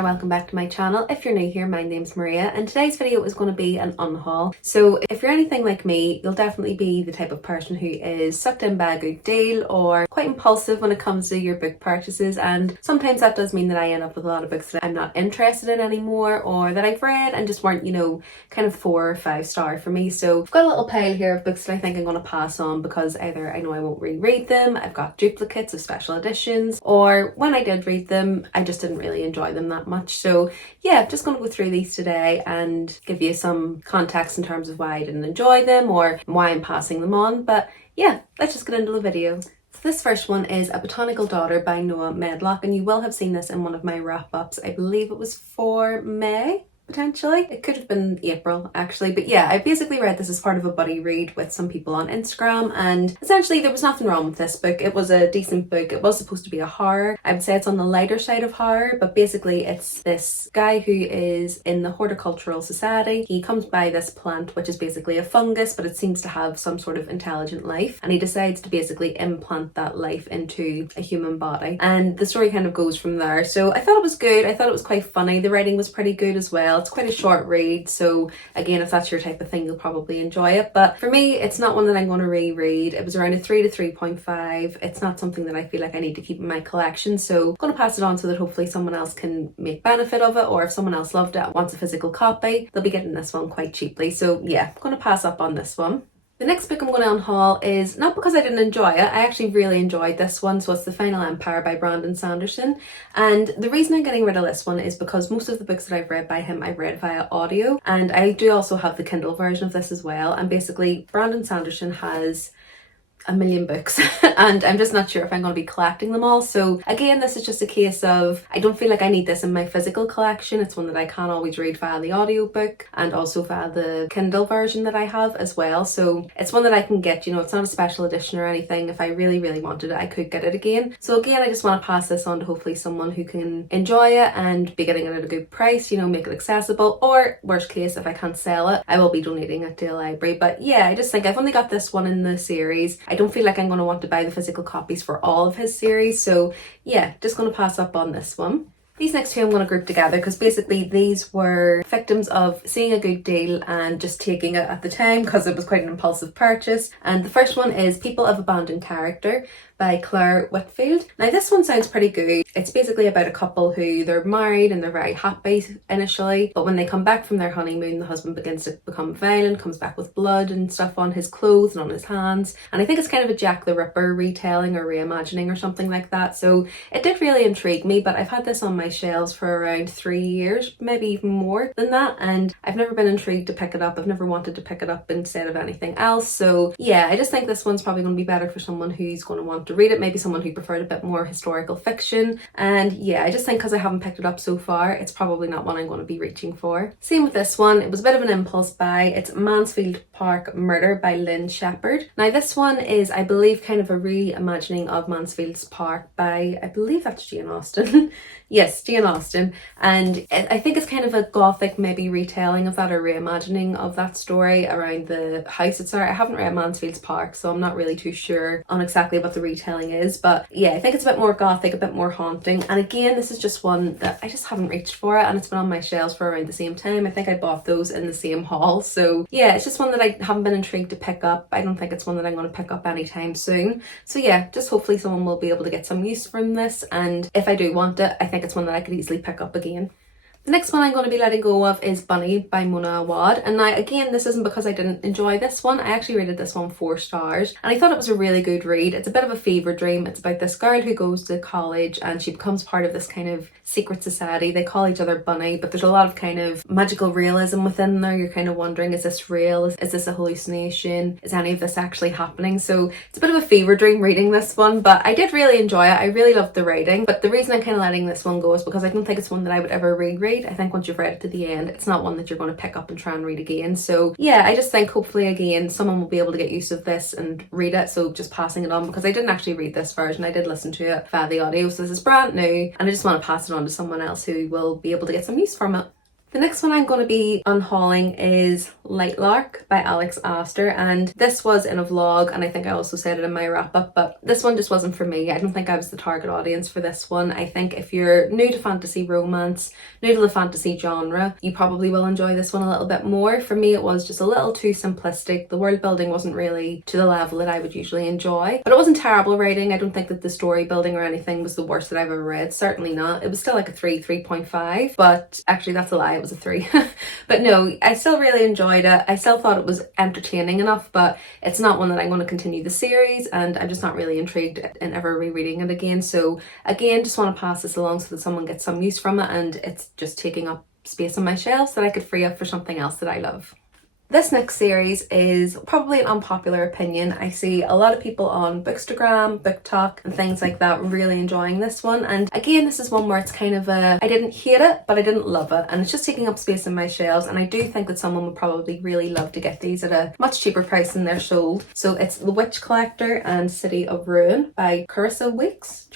and welcome back to my channel. If you're new here, my name's Maria and today's video is going to be an unhaul. So if you're anything like me, you'll definitely be the type of person who is sucked in by a good deal or quite impulsive when it comes to your book purchases, and sometimes that does mean that I end up with a lot of books that I'm not interested in anymore or that I've read and just weren't, kind of 4 or 5 star for me. So I've got a little pile here of books that I think I'm going to pass on because either I know I won't reread them, I've got duplicates of special editions, or when I did read them I just didn't really enjoy them that much. So yeah, I'm just going to go through these today and give you some context in terms of why I didn't enjoy them or why I'm passing them on. But yeah, let's just get into the video. So this first one is A Botanical Daughter by Noah Medlock, and you will have seen this in one of my wrap-ups. I believe it was for May. Potentially. It could have been April actually, but yeah, I basically read this as part of a buddy read with some people on Instagram, and essentially there was nothing wrong with this book. It was a decent book. It was supposed to be a horror. I would say it's on the lighter side of horror, but basically it's this guy who is in the Horticultural Society. He comes by this plant which is basically a fungus, but it seems to have some sort of intelligent life, and he decides to basically implant that life into a human body, and the story kind of goes from there. So I thought it was good. I thought it was quite funny. The writing was pretty good as well. It's quite a short read, so again, if that's your type of thing, you'll probably enjoy it. But for me, it's not one that I'm going to reread. It was around a 3 to 3.5. It's not something that I feel like I need to keep in my collection, so I'm going to pass it on so that hopefully someone else can make benefit of it, or if someone else loved it and wants a physical copy, they'll be getting this one quite cheaply. So yeah, I'm going to pass up on this one. The next book I'm going to unhaul is not because I didn't enjoy it. I actually really enjoyed this one. So it's The Final Empire by Brandon Sanderson. And the reason I'm getting rid of this one is because most of the books that I've read by him, I've read via audio. And I do also have the Kindle version of this as well. And basically, Brandon Sanderson has a million books and I'm just not sure if I'm going to be collecting them all. So again, this is just a case of I don't feel like I need this in my physical collection. It's one that I can always read via the audiobook and also via the Kindle version that I have as well. So it's one that I can get, it's not a special edition or anything. If I really wanted it, I could get it again. So again, I just want to pass this on to hopefully someone who can enjoy it and be getting it at a good price, make it accessible, or worst case, if I can't sell it, I will be donating it to a library. But yeah, I just think I've only got this one in the series. I don't feel like I'm going to want to buy the physical copies for all of his series. So yeah, just going to pass up on this one. These next two I'm going to group together because basically these were victims of seeing a good deal and just taking it at the time because it was quite an impulsive purchase. And the first one is People of Abandoned Character by Claire Whitfield. Now this one sounds pretty good. It's basically about a couple who they're married and they're very happy initially, but when they come back from their honeymoon, the husband begins to become violent, comes back with blood and stuff on his clothes and on his hands. And I think it's kind of a Jack the Ripper retelling or reimagining or something like that. So it did really intrigue me, but I've had this on my shelves for around 3 years, maybe even more than that, and I've never been intrigued to pick it up. I've never wanted to pick it up instead of anything else. So yeah, I just think this one's probably going to be better for someone who's going to want to read it, maybe someone who preferred a bit more historical fiction. And yeah, I just think because I haven't picked it up so far, it's probably not one I'm going to be reaching for. Same with this one. It was a bit of an impulse buy. It's Mansfield Park Murder by Lynn Shepherd. Now this one is, I believe, kind of a reimagining of Mansfield's Park by, I believe that's Jane Austen. Yes, Jane Austen. And I think it's kind of a gothic maybe retelling of that or reimagining of that story around the house. It's sorry, I haven't read Mansfield's Park, so I'm not really too sure on exactly what the retelling is. But yeah, I think it's a bit more gothic, a bit more haunting. And again, this is just one that I just haven't reached for it, and it's been on my shelves for around the same time. I think I bought those in the same haul. So yeah, it's just one that I haven't been intrigued to pick up. I don't think it's one that I'm going to pick up anytime soon. So yeah, just hopefully someone will be able to get some use from this, and if I do want it, I think it's one that I could easily pick up again. The next one I'm going to be letting go of is Bunny by Mona Awad. And now again, this isn't because I didn't enjoy this one. I actually rated this one 4 stars and I thought it was a really good read. It's a bit of a fever dream. It's about this girl who goes to college and she becomes part of this kind of secret society. They call each other Bunny, but there's a lot of kind of magical realism within there. You're kind of wondering, is this real? Is this a hallucination? Is any of this actually happening? So it's a bit of a fever dream reading this one, but I did really enjoy it. I really loved the writing, but the reason I'm kind of letting this one go is because I don't think it's one that I would ever reread. I think once you've read it to the end, it's not one that you're going to pick up and try and read again. So yeah, I just think hopefully again someone will be able to get use of this and read it. So just passing it on, because I didn't actually read this version. I did listen to it via the audio, so this is brand new and I just want to pass it on to someone else who will be able to get some use from it. The next one I'm going to be unhauling is Lightlark by Alex Astor, and this was in a vlog, and I think I also said it in my wrap up, but this one just wasn't for me. I don't think I was the target audience for this one. I think if you're new to fantasy romance, new to the fantasy genre, you probably will enjoy this one a little bit more. For me, it was just a little too simplistic. The world building wasn't really to the level that I would usually enjoy, but it wasn't terrible writing. I don't think that the story building or anything was the worst that I've ever read. Certainly not. It was still like a 3.5, but actually that's a lie. It was a 3. But no, I still really enjoyed it. I still thought it was entertaining enough, but it's not one that I'm going to continue the series, and I'm just not really intrigued in ever rereading it again. So again, just want to pass this along so that someone gets some use from it, and it's just taking up space on my shelves that I could free up for something else that I love. This next series is probably an unpopular opinion. I see a lot of people on bookstagram, BookTok and things like that really enjoying this one, and again this is one where it's kind of I didn't hate it but I didn't love it, and it's just taking up space in my shelves, and I do think that someone would probably really love to get these at a much cheaper price than they're sold. So it's The Witch Collector and City of Ruin by Carissa Weeks.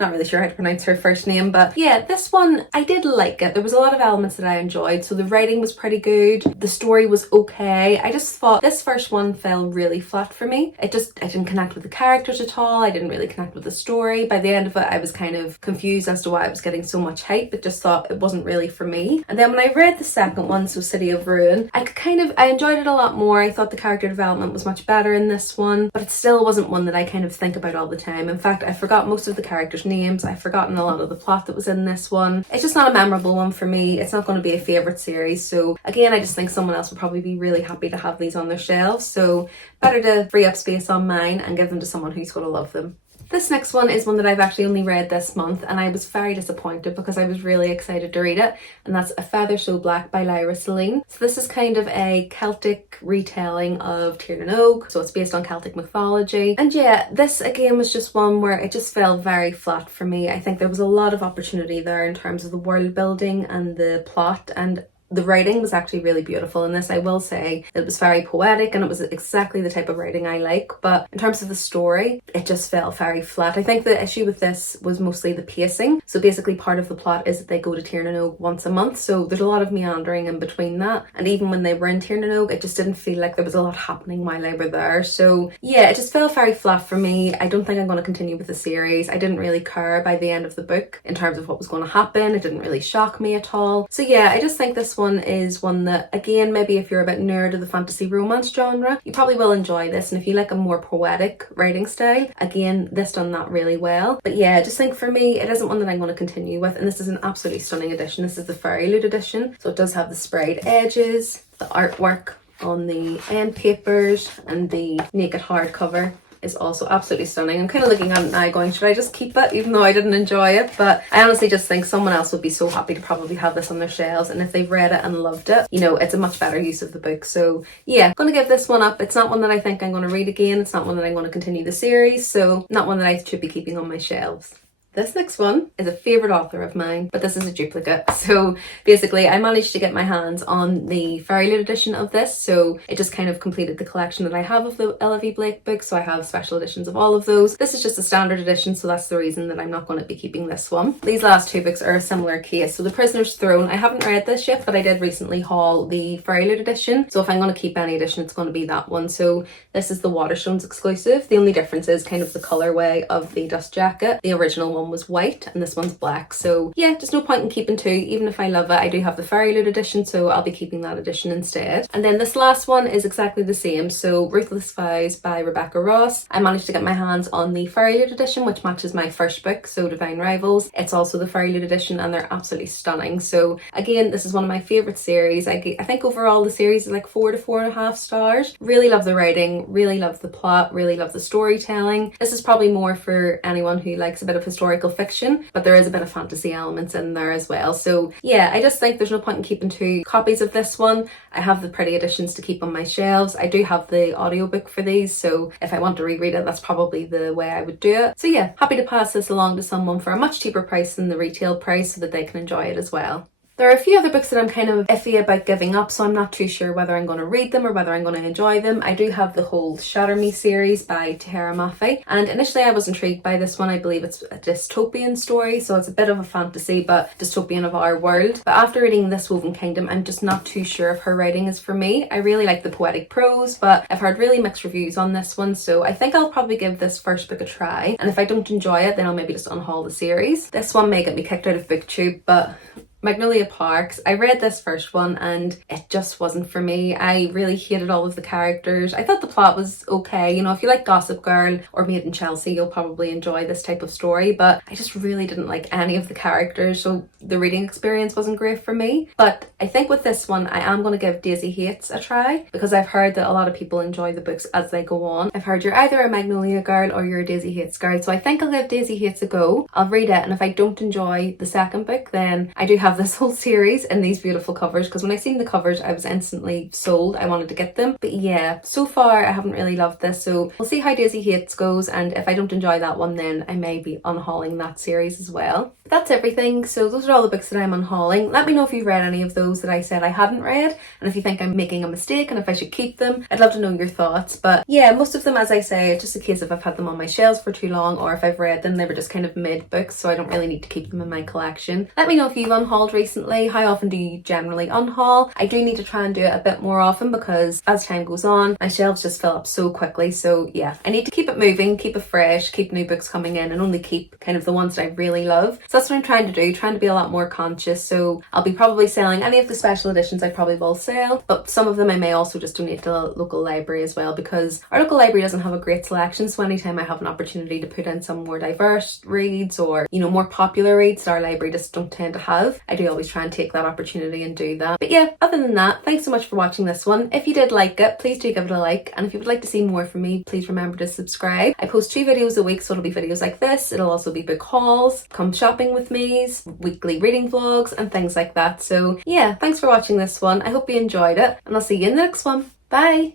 Not really sure how to pronounce her first name, but yeah, this one I did like it. There was a lot of elements that I enjoyed. So the writing was pretty good, the story was okay. I just thought this first one fell really flat for me. I didn't connect with the characters at all. I didn't really connect with the story. By the end of it, I was kind of confused as to why I was getting so much hype, but just thought it wasn't really for me. And then when I read the second one, so City of Ruin, I enjoyed it a lot more. I thought the character development was much better in this one, but it still wasn't one that I kind of think about all the time. In fact, I forgot most of the characters' names. I've forgotten a lot of the plot that was in this one. It's just not a memorable one for me. It's not going to be a favourite series. So again, I just think someone else would probably be really happy to have these on their shelves. So better to free up space on mine and give them to someone who's going to love them. This next one is one that I've actually only read this month, and I was very disappointed because I was really excited to read it, and that's A Feather So Black by Lyra Celine. So this is kind of a Celtic retelling of Tír na nÓg, so it's based on Celtic mythology. And yeah, this again was just one where it just fell very flat for me. I think there was a lot of opportunity there in terms of the world building and the plot, and the writing was actually really beautiful in this. I will say it was very poetic and it was exactly the type of writing I like, but in terms of the story, it just fell very flat. I think the issue with this was mostly the pacing. So basically part of the plot is that they go to Tír na nÓg once a month, so there's a lot of meandering in between that, and even when they were in Tír na nÓg, it just didn't feel like there was a lot happening while they were there. So yeah, it just fell very flat for me. I don't think I'm going to continue with the series. I didn't really care by the end of the book in terms of what was going to happen. It didn't really shock me at all. So yeah, I just think this one is one that, again, maybe if you're a bit newer to the fantasy romance genre, you probably will enjoy this, and if you like a more poetic writing style, again, this done that really well. But yeah, I just think for me it isn't one that I'm going to continue with, and this is an absolutely stunning edition. This is the Fairy Loot edition, so it does have the sprayed edges, the artwork on the end papers, and the naked hardcover is also absolutely stunning. I'm kind of looking at it now going, should I just keep it even though I didn't enjoy it? But I honestly just think someone else would be so happy to probably have this on their shelves, and if they've read it and loved it, you know, it's a much better use of the book. So yeah, I'm going to give this one up. It's not one that I think I'm going to read again. It's not one that I'm going to continue the series, so not one that I should be keeping on my shelves. This next one is a favourite author of mine, but this is a duplicate. So basically I managed to get my hands on the Fairy Loot edition of this, so it just kind of completed the collection that I have of the Ella V. Blake books, so I have special editions of all of those. This is just a standard edition, so that's the reason that I'm not going to be keeping this one. These last two books are a similar case. So The Prisoner's Throne, I haven't read this yet, but I did recently haul the Fairy Loot edition, so if I'm going to keep any edition, it's going to be that one. So this is the Waterstones exclusive. The only difference is kind of the colourway of the dust jacket. The original one was white and this one's black, so yeah, just no point in keeping two. Even if I love it, I do have the Fairy Loot edition, so I'll be keeping that edition instead. And then this last one is exactly the same, so Ruthless Vows by Rebecca Ross. I managed to get my hands on the Fairy Loot edition, which matches my first book, so Divine Rivals. It's also the Fairy Loot edition, and they're absolutely stunning. So again, this is one of my favourite series. I think overall the series is like 4 to 4.5 stars. Really love the writing, really love the plot, really love the storytelling. This is probably more for anyone who likes a bit of historical fiction, but there is a bit of fantasy elements in there as well. So yeah, I just think there's no point in keeping two copies of this one. I have the pretty editions to keep on my shelves. I do have the audiobook for these, so if I want to reread it, that's probably the way I would do it. So yeah, happy to pass this along to someone for a much cheaper price than the retail price so that they can enjoy it as well. There are a few other books that I'm kind of iffy about giving up, so I'm not too sure whether I'm going to read them or whether I'm going to enjoy them. I do have the whole Shatter Me series by Tahira Mafi, and initially I was intrigued by this one. I believe it's a dystopian story, so it's a bit of a fantasy but dystopian of our world. But after reading This Woven Kingdom, I'm just not too sure if her writing is for me. I really like the poetic prose, but I've heard really mixed reviews on this one, so I think I'll probably give this first book a try, and if I don't enjoy it then I'll maybe just unhaul the series. This one may get me kicked out of BookTube, but Magnolia Parks, I read this first one and it just wasn't for me. I really hated all of the characters. I thought the plot was okay. You know, if you like Gossip Girl or Made in Chelsea, you'll probably enjoy this type of story, but I just really didn't like any of the characters, so the reading experience wasn't great for me. But I think with this one, I am going to give Daisy Hates a try, because I've heard that a lot of people enjoy the books as they go on. I've heard you're either a Magnolia girl or you're a Daisy Hates girl, so I think I'll give Daisy Hates a go. I'll read it, and if I don't enjoy the second book, then I do have this whole series in these beautiful covers, because when I seen the covers I was instantly sold. I wanted to get them. But yeah, so far I haven't really loved this, so we'll see how Daisy Hates goes, and if I don't enjoy that one then I may be unhauling that series as well. But that's everything. So those are all the books that I'm unhauling. Let me know if you've read any of those that I said I hadn't read, and if you think I'm making a mistake and if I should keep them. I'd love to know your thoughts. But yeah, most of them, as I say, it's just a case of I've had them on my shelves for too long, or if I've read them they were just kind of mid books, so I don't really need to keep them in my collection. Let me know if you've unhauled recently. How often do you generally unhaul? I do need to try and do it a bit more often, because as time goes on my shelves just fill up so quickly. So yeah, I need to keep it moving, keep it fresh, keep new books coming in, and only keep kind of the ones that I really love. So that's what I'm trying to do, trying to be a lot more conscious. So I'll be probably selling any of the special editions. I probably will sell, but some of them I may also just donate to the local library as well, because our local library doesn't have a great selection. So anytime I have an opportunity to put in some more diverse reads, or you know, more popular reads that our library just don't tend to have, I do always try and take that opportunity and do that. But yeah, other than that, thanks so much for watching this one. If you did like it, please do give it a like, and if you would like to see more from me, please remember to subscribe. I post 2 videos a week, so it'll be videos like this, it'll also be book hauls, come shopping with me's, weekly reading vlogs and things like that. So yeah, thanks for watching this one. I hope you enjoyed it, and I'll see you in the next one. Bye!